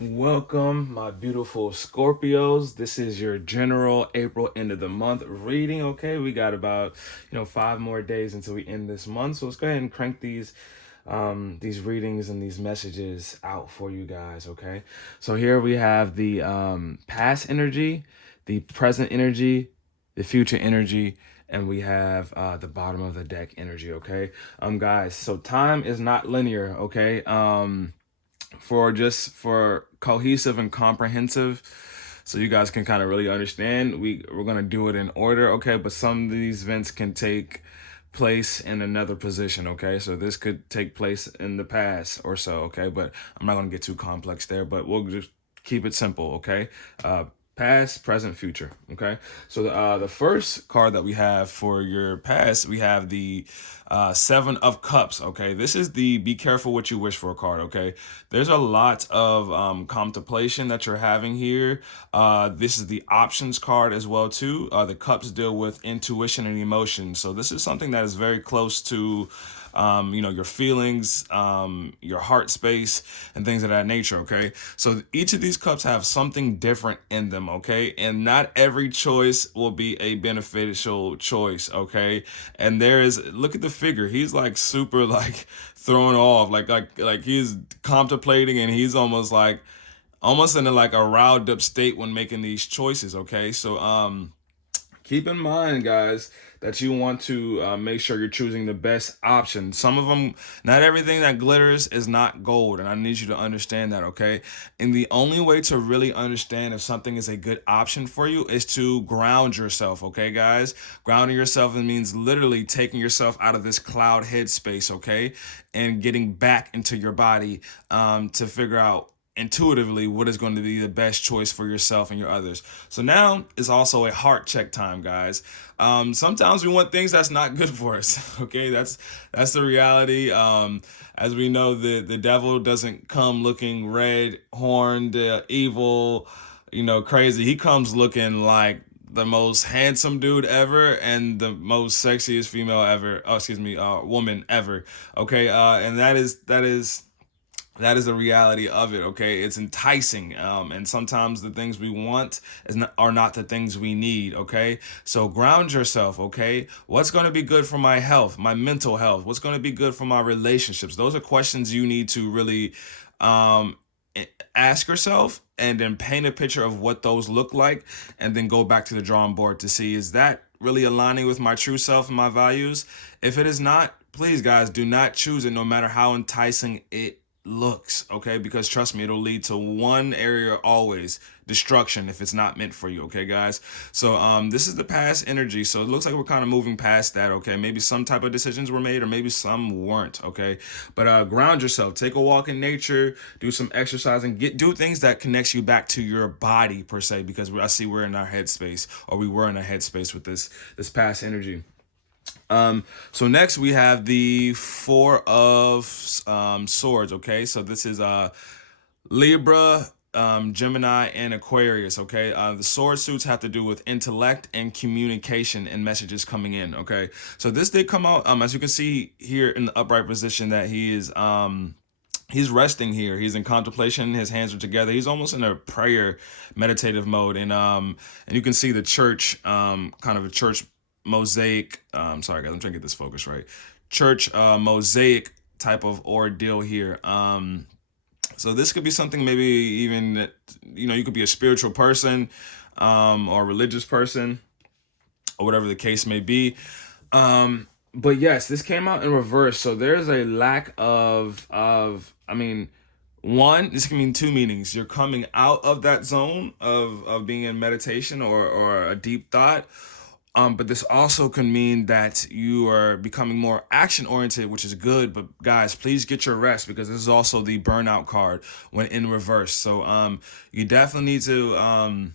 Welcome, my beautiful Scorpios. This is your general April end of the month reading. Okay, we got about 5 more days until we end this month, so let's go ahead and crank these readings and these messages out for you guys. Okay, so here we have the past energy, the present energy, the future energy, and we have the bottom of the deck energy. Okay, guys. So time is not linear. Okay, for cohesive and comprehensive, so you guys can kind of really understand, we're going to do it in order. Okay, but some of these events can take place in another position. Okay, so this could take place in the past or so. Okay, but I'm not going to get too complex there, but we'll just keep it simple. Okay, past, present, future. Okay, so the first card that we have for your past, we have the Seven of Cups. Okay, this is the be careful what you wish for card. Okay, there's a lot of contemplation that you're having here. This is the options card as well too. The cups deal with intuition and emotion, so this is something that is very close to your feelings, your heart space, and things of that nature. Okay, so each of these cups have something different in them. Okay, and not every choice will be a beneficial choice. Okay, and look at the figure. He's like super like thrown off, like he's contemplating, and he's almost in a riled up state when making these choices. Okay, so keep in mind, guys, that you want to make sure you're choosing the best option. Some of them, not everything that glitters is not gold, and I need you to understand that. Okay, and the only way to really understand if something is a good option for you is to ground yourself. Okay, guys, grounding yourself means literally taking yourself out of this cloud headspace. Okay, and getting back into your body to figure out intuitively what is going to be the best choice for yourself and your others. So now is also a heart check time, guys. Sometimes we want things that's not good for us. Okay, that's the reality. As we know, the devil doesn't come looking red, horned, evil, crazy. He comes looking like the most handsome dude ever and the most sexiest female ever. Oh, excuse me, woman ever. Okay, and that is the reality of it. Okay, it's enticing, and sometimes the things we want are not the things we need. Okay, so ground yourself. Okay, what's going to be good for my health, my mental health? What's going to be good for my relationships? Those are questions you need to really um, ask yourself, and then paint a picture of what those look like, and then go back to the drawing board to see, is that really aligning with my true self and my values? If it is not, please, guys, do not choose it, no matter how enticing it looks. Okay, because trust me, it'll lead to one area always: destruction, if it's not meant for you. Okay, guys, so this is the past energy, so it looks like we're kind of moving past that. Okay, maybe some type of decisions were made, or maybe some weren't. Okay, but ground yourself, take a walk in nature, do some exercising, do things that connects you back to your body per se, because I see we're in our headspace, or we were in a headspace with this past energy. So next we have the Four of Swords. Okay, so this is Libra, Gemini, and Aquarius. Okay, the sword suits have to do with intellect and communication and messages coming in. Okay, so this did come out, as you can see here in the upright position, that he's resting here. He's in contemplation. His hands are together. He's almost in a prayer, meditative mode, and you can see the church, kind of a church mosaic. Sorry, guys, I'm trying to get this focus right. Church mosaic type of ordeal here. So this could be something, maybe even that, you could be a spiritual person, or a religious person, or whatever the case may be. But yes, this came out in reverse. So there's a lack I mean, one, this can mean two meanings. You're coming out of that zone of being in meditation, or a deep thought. But this also can mean that you are becoming more action oriented, which is good. But guys, please get your rest, because this is also the burnout card when in reverse. So you definitely need to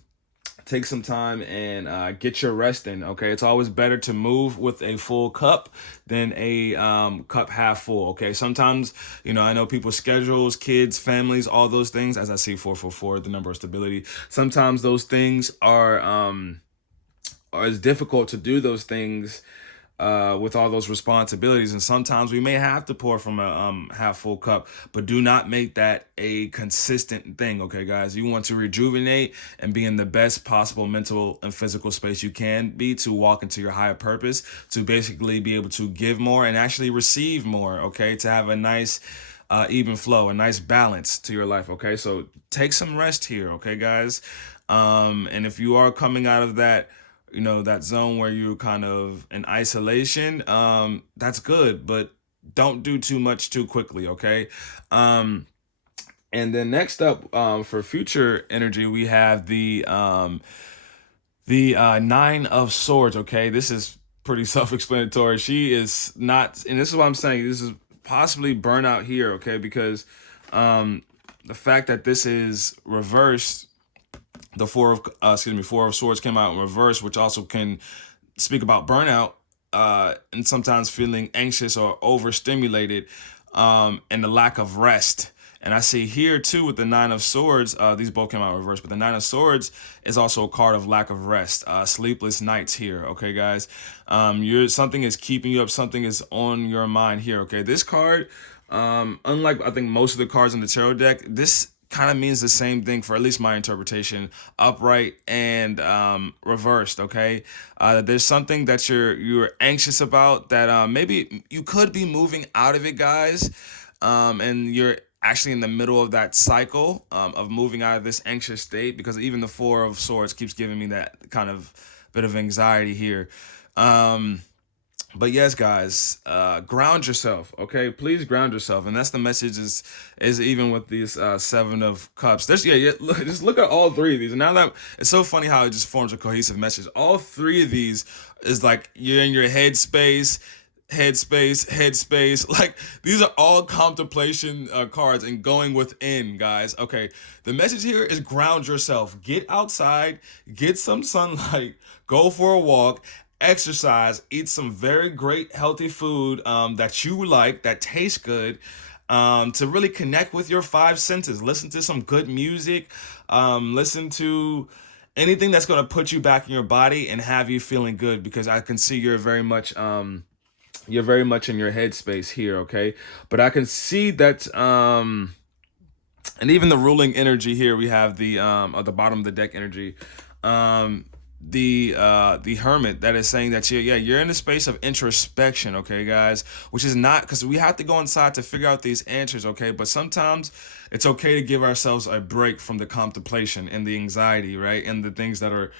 take some time and get your rest in. Okay, it's always better to move with a full cup than a cup half full. Okay, sometimes, I know people's schedules, kids, families, all those things, as I see 444, the number of stability, sometimes those things are it's difficult to do those things with all those responsibilities, and sometimes we may have to pour from a half full cup, but do not make that a consistent thing. Okay, guys, you want to rejuvenate and be in the best possible mental and physical space you can be to walk into your higher purpose, to basically be able to give more and actually receive more. Okay, to have a nice even flow, a nice balance to your life. Okay, so take some rest here. Okay, guys, and if you are coming out of that, that zone where you're kind of in isolation, that's good, but don't do too much too quickly. Okay. And then next up, for future energy, we have the Nine of Swords. Okay, this is pretty self-explanatory. She is not, and this is what I'm saying. This is possibly burnout here. Okay, because the fact that this is reversed, the Four of Swords came out in reverse, which also can speak about burnout, and sometimes feeling anxious or overstimulated, and the lack of rest. And I see here too with the Nine of Swords, these both came out in reverse, but the Nine of Swords is also a card of lack of rest, sleepless nights here. Okay, guys, something is keeping you up, something is on your mind here. Okay, this card, unlike I think most of the cards in the tarot deck, this kind of means the same thing for at least my interpretation, upright and reversed. Okay, there's something that you're anxious about that maybe you could be moving out of it, guys, and you're actually in the middle of that cycle of moving out of this anxious state, because even the Four of Swords keeps giving me that kind of bit of anxiety here. But yes, guys, ground yourself. Okay, please ground yourself, and that's the message. Is even with these Seven of Cups. There's just look at all three of these. And now that it's so funny how it just forms a cohesive message. All three of these is like you're in your headspace. Like these are all contemplation cards and going within, guys. Okay, the message here is ground yourself. Get outside, get some sunlight, go for a walk, exercise, eat some very great healthy food that you like, that tastes good, to really connect with your five senses. Listen to some good music, listen to anything that's going to put you back in your body and have you feeling good, because I can see you're very much in your headspace here. Okay, but I can see that and even the ruling energy here, we have the at the bottom of the deck energy, um the Hermit, that is saying that you're in a space of introspection. Okay, guys, which is not, because we have to go inside to figure out these answers. Okay, but sometimes it's okay to give ourselves a break from the contemplation and the anxiety, right, and the things that are,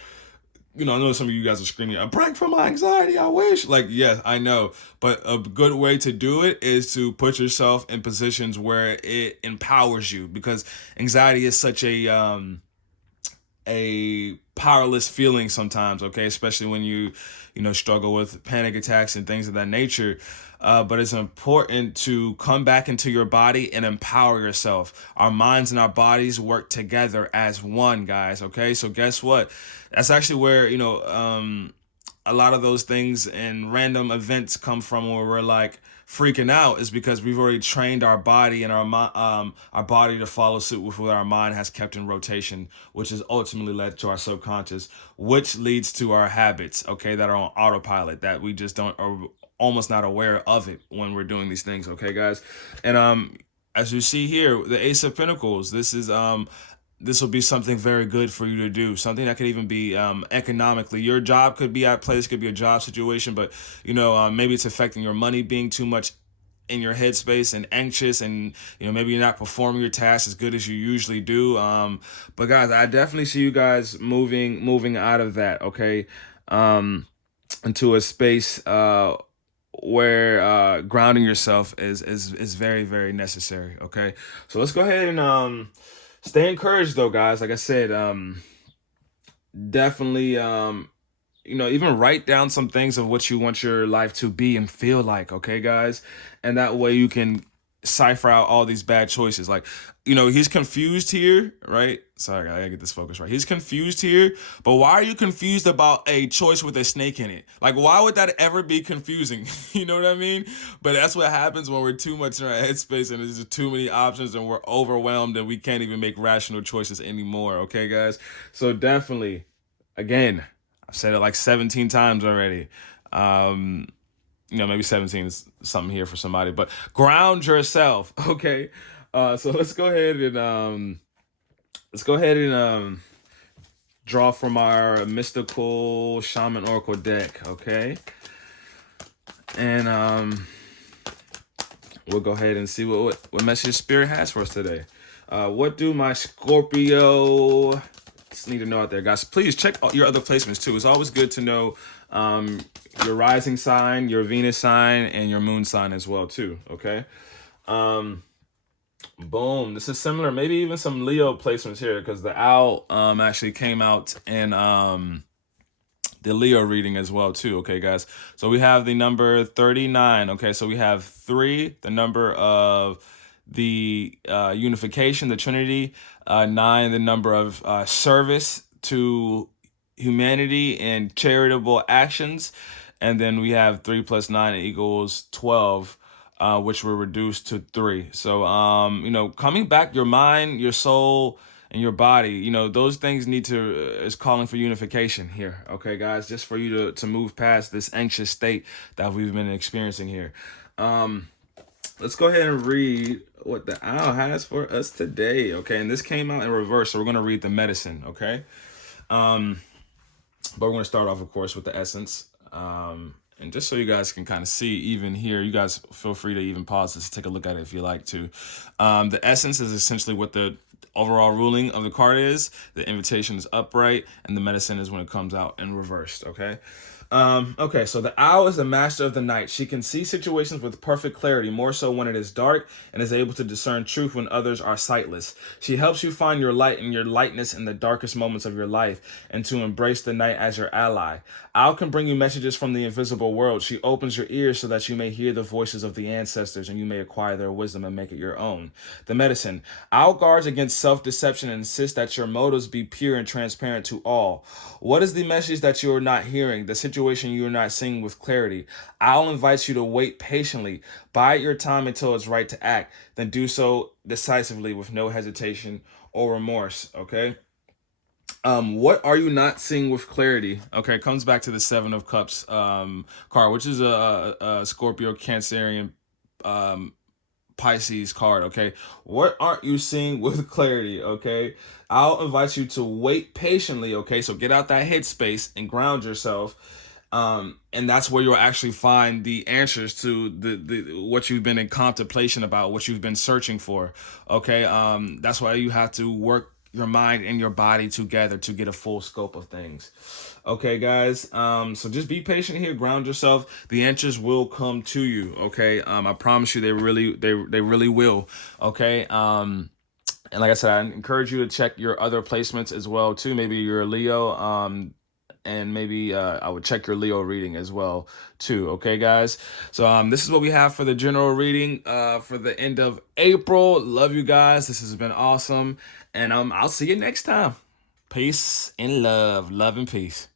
I know some of you guys are screaming, a break from my anxiety, I wish. Like, yes, I know. But a good way to do it is to put yourself in positions where it empowers you, because anxiety is such a powerless feeling sometimes. Okay, especially when you struggle with panic attacks and things of that nature. But it's important to come back into your body and empower yourself. Our minds and our bodies work together as one, guys. Okay, so guess what, that's actually where a lot of those things and random events come from, where we're like freaking out, is because we've already trained our body and our body to follow suit with what our mind has kept in rotation, which has ultimately led to our subconscious, which leads to our habits, okay, that are on autopilot, that we just don't, are almost not aware of it when we're doing these things. Okay, guys, and as you see here, the Ace of Pentacles, this will be something very good for you to do. Something that could even be economically. Your job could be at play. This could be a job situation, but maybe it's affecting your money, being too much in your headspace and anxious, and maybe you're not performing your tasks as good as you usually do. But guys, I definitely see you guys moving out of that. Okay, into a space where grounding yourself is very, very necessary. Okay, so let's go ahead and stay encouraged though, guys. Like I said, definitely, even write down some things of what you want your life to be and feel like. Okay, guys, and that way you can cipher out all these bad choices. Like, he's confused here, right? Sorry, I gotta get this focus right. He's confused here, but why are you confused about a choice with a snake in it? Like, why would that ever be confusing? You know what I mean? But that's what happens when we're too much in our headspace and there's just too many options and we're overwhelmed and we can't even make rational choices anymore. Okay, guys? So definitely, again, I've said it like 17 times already. maybe 17 is something here for somebody, but ground yourself. Okay. So let's go ahead and draw from our mystical shaman oracle deck. Okay. And we'll go ahead and see what message Spirit has for us today. What do my Scorpio need to know out there, guys? Please check your other placements too. It's always good to know your rising sign, your Venus sign, and your moon sign as well too. Okay. Boom. This is similar, maybe even some Leo placements here, because the owl actually came out in the Leo reading as well too. Okay, guys. So we have the number 39. Okay, so we have 3, the number of the unification, the Trinity. 9, the number of service to humanity and charitable actions. And then we have 3 plus 9 equals 12. Which were reduced to 3. So, coming back, your mind, your soul, and your body, those things need to, is calling for unification here. Okay, guys, just for you to move past this anxious state that we've been experiencing here. Let's go ahead and read what the owl has for us today. Okay, and this came out in reverse, so we're going to read the medicine. Okay. But we're going to start off, of course, with the essence. And just so you guys can kind of see, even here, you guys feel free to even pause this, take a look at it if you like to. The essence is essentially what the overall ruling of the card is. The invitation is upright, and the medicine is when it comes out in reversed, okay? Okay, so the owl is the master of the night. She can see situations with perfect clarity, more so when it is dark, and is able to discern truth when others are sightless. She helps you find your light and your lightness in the darkest moments of your life, and to embrace the night as your ally. Owl can bring you messages from the invisible world. She opens your ears so that you may hear the voices of the ancestors, and you may acquire their wisdom and make it your own. The medicine. Owl guards against self-deception and insists that your motives be pure and transparent to all. What is the message that you are not hearing? The situation you are not seeing with clarity. Owl invites you to wait patiently. Bide your time until it's right to act. Then do so decisively with no hesitation or remorse. Okay. What are you not seeing with clarity? Okay, it comes back to the 7 of Cups card, which is a Scorpio, Cancerian, Pisces card. Okay, what aren't you seeing with clarity? Okay, I'll invite you to wait patiently. Okay, so get out that headspace and ground yourself. And that's where you'll actually find the answers to the what you've been in contemplation about, what you've been searching for. Okay, that's why you have to work your mind and your body together to get a full scope of things. Okay, guys. So just be patient here, ground yourself. The answers will come to you. Okay. I promise you, they really will. Okay. And like I said, I encourage you to check your other placements as well too. Maybe you're a Leo. And maybe I would check your Leo reading as well too. Okay, guys. So this is what we have for the general reading for the end of April. Love you guys. This has been awesome, and I'll see you next time. Peace and love and peace.